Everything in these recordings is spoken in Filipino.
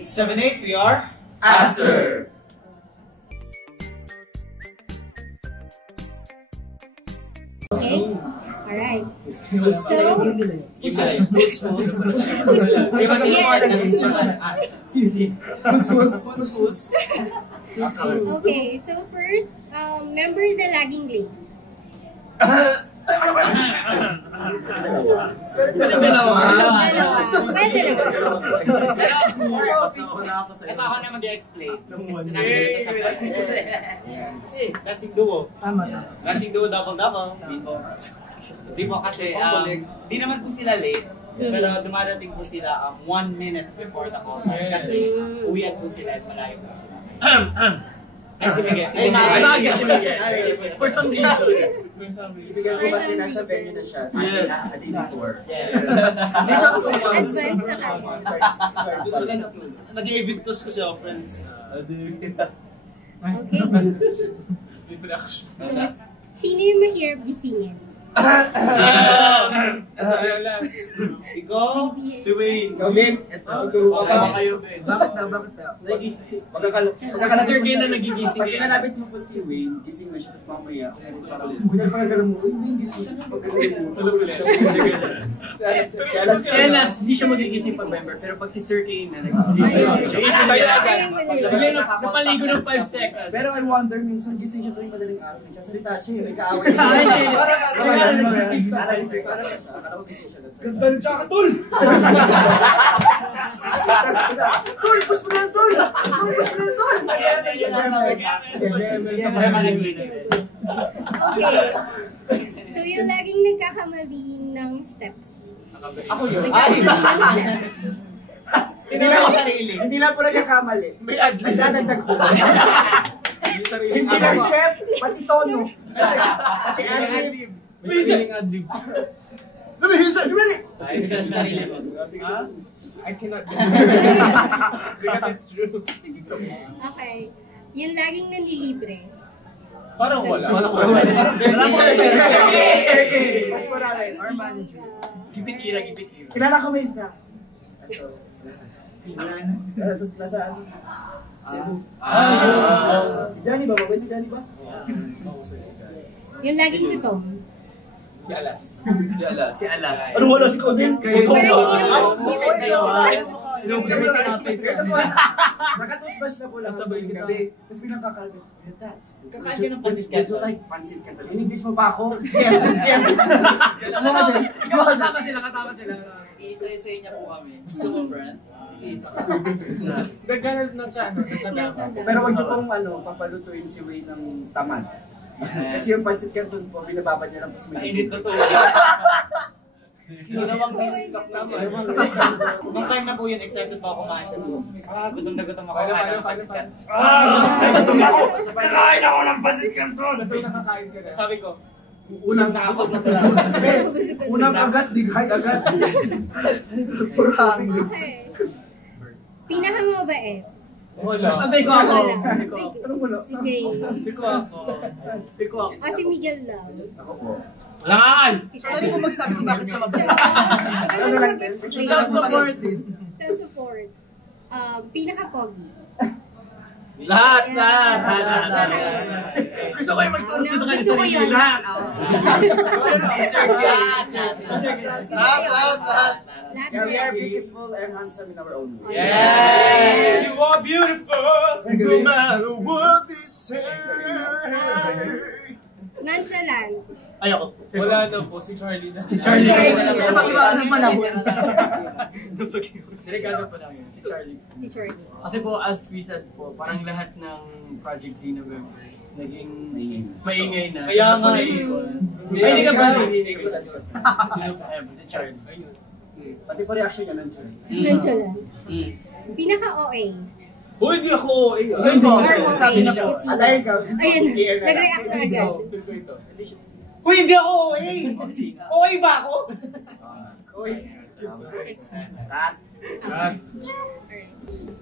7-8, we are Aster. Okay. Alright. So, okay, so first, member the lagging lane. Pwede dalawa. Pwede naman. Ito ako na mag-explain. Dancing duo. Tama. Dancing duo, double-double. Di po kasi, di naman po sila late. Pero dumadating po sila 1 minute before the call time. Kasi uwian po sila at malayo po sila. Ay, si Miguel. Ay, maaga si Miguel. For some reason. Si Miguel po kasi nasa venue na siya. Yes. A day before. Advance na kami. Nag-evictus ko siya, friends. Okay. So, sino yung mahirap gisingin? Ikaw? Si Wayne. Ikaw, Ben. Ito, turo ka ba? Bakit daw? Bakit daw? Pagkakala Sir Gay na nagigising. Pag kinalapit mo po si Wayne, gising na siya, tapos mamaya, kunyari pagkakala mo, uy, Wayne, gising. Pagkakala mo, tulog na siya. Si Elas, hindi siya magigising pag member, pero pag si Sir Gay na napaligo ng 5 seconds. Pero I wonder, minsan gising siya tuwing madaling araw. Nagsasalita siya, nag-kaaway siya. Ganda ng tsaka, Tol! Tol, push mo na yan, Tol! Tol, push mo na yan, Tol! Okay. So, yung laging nagkakamali ng steps. Ako yun. Hindi lang sarili. Hindi lang po nagkakamali. May adlib. Nagdadagdag ko. Hindi lang step, pati tono. Pati adlib. May sariling adlib. Lumihisa! Lumihisa! Sarili mo. I cannot do it. Because it's true. Okay. Yung laging nanlilibre. Parang wala. Our manager. Gipit-ira. Kilala ko may isa. Nasa ano? Cebu. Si Johnny ba? Mabay si Johnny ba? Yung laging gutom. Si Alas. Ano wala si Kodin? Nakatutbrush na po lang ng gabi. Tapos bilang kakalbit. Kakain ka ng pansit canton. Would you like pansit canton? In English mo pa ako? Yes! Yes! Kasama sila. Isa-isa niya po kami. Gusto mo, friend? Sige, isa ka. Nagkaroon ng Pero wag niyo pong papalutuin si Wayne ng tamad. Kasi yung pansit canton po, binababad niya lang po sa Mainit na to. Dalawang basic cup naman. Nung time na po yun, excited pa ako kumain sa loob. Gutom na gutom ako. Kakain ng pansit canton. Gutom na ako. Kakain ako ng pansit canton. Sabi ko, unang nakasog na pala. Unang agad, dighay agad. Okay. Pinakamabait. Wala. Abay ko ako. Anong wala? Si Gray. Pico ako. O si Miguel lang. Ako po. Langan! Sorry po magsabi kung bakit siya mabait. Ano lang din? Self-support. Self-support. Pinaka-pogi. Lahat! Gusto ko yung magturo sa kanya. Gusto ko yun. Lahat! Lahat We are sir. beautiful and handsome in our own way. Yes! You are beautiful, no matter what they say. Nonchalant. Ayoko. Wala na po, si Charlie na. Charlie. Napag-iba pa lang. Delikado pa lang yun, si Charlie. Si Charlie. Kasi po, as we said po, parang lahat ng Project Zeno members naging maingay na. Kaya nga. Ay, hindi ka ba narinig ko? Si Charlie. Ayun. Pati po reaction niya nandiyan. Nonchalant. Pinaka-OA. Uy, hindi ako. Ayun po. Sabi na po. Ah, dahil ka. Ayun. Nag-react na agad. Uy, hindi ako OA! OA ba ako? Uy.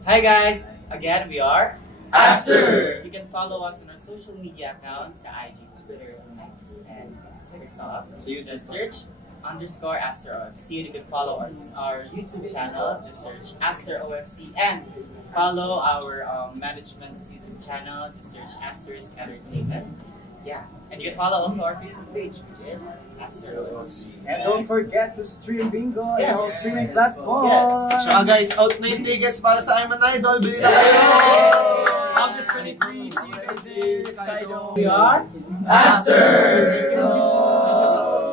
Hi guys! Again, we are Aster! You can follow us on our social media accounts sa IG, Twitter, X, and TikTok. So you just search _Aster OFC. You can follow our YouTube channel. Just search Aster OFC and follow our management's YouTube channel. Just search Asterisk Entertainment. Yeah, and you can follow also our Facebook page, which is Aster OFC. And don't forget to stream Bingo on Yes. all streaming platforms. Yes. Tsaka guys, out na yung tickets para sa I'm an Idol. Bili na kayo! August 23, see you guys there. Skydo. We are Aster!